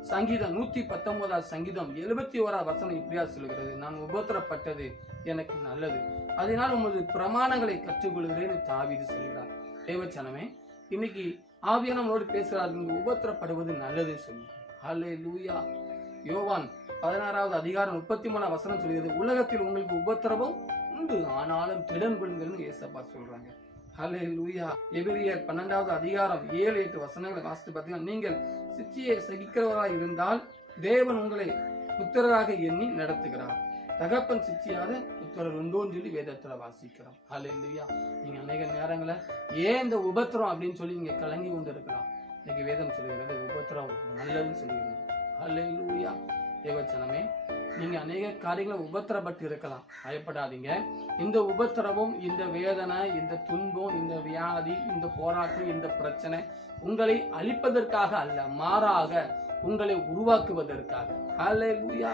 சங்கீதம் நூத்தி பத்தொன்பதாவது சங்கீதம் எழுபத்தி ஓராவது வசனம் இப்படியா சொல்கிறது நான் உபத்திரப்பட்டது எனக்கு நல்லது. அதனால் உமது பிரமாணங்களை கற்றுக்கொள்கிறேன் தாவீது சொல்கிறார். தேவச்சனமே இன்னைக்கு ஆவியானவரோடு பேசுகிறார். நீங்க உபத்திரப்படுவது நல்லது சொல்லி ஹலே லூயா யோவான் பதினாறாவது அதிகாரம் முப்பத்தி மூணாம் வசனம் சொல்கிறது உலகத்தில் உங்களுக்கு உபத்திரவம் உண்டு ஆனாலும் திடன் கொள்ளுங்கள்னு ஏசப்பா சொல்றாங்க. ஹலே லூயா எபிரியர் பன்னெண்டாவது அதிகாரம் ஏழு எட்டு வசனங்களை வாசித்து பார்த்தீங்கன்னா நீங்கள் சிச்சியை சகிக்கிறவராக இருந்தால் தேவன் உங்களை புத்திரராக எண்ணி நடத்துகிறார். தகப்பன் சிச்சியாத புத்திரர் உண்டோன்னு சொல்லி வேதத்தில் வாசிக்கிறோம். ஹலே லூயா நீங்கள் அநேக நேரங்களில் ஏன் இந்த உபத்திரம் அப்படின்னு சொல்லி இங்கே கலங்கி கொண்டு இருக்கலாம் இன்னைக்கு வேதம் சொல்லுகிறது உபத்திரம் நல்லதுன்னு சொல்லுகிறது ஹலே லூயா தேவச்சனமே நீங்க அநேக காரியங்களை உபத்திரப்பட்டு இருக்கலாம். பயப்படாதீங்க. இந்த உபத்திரவம் இந்த வேதனை இந்த துன்பம் இந்த வியாதி இந்த போராட்டம் இந்த பிரச்சனை உங்களை அழிப்பதற்காக அல்ல மாறாக உங்களை உருவாக்குவதற்காக. ஹalleluya.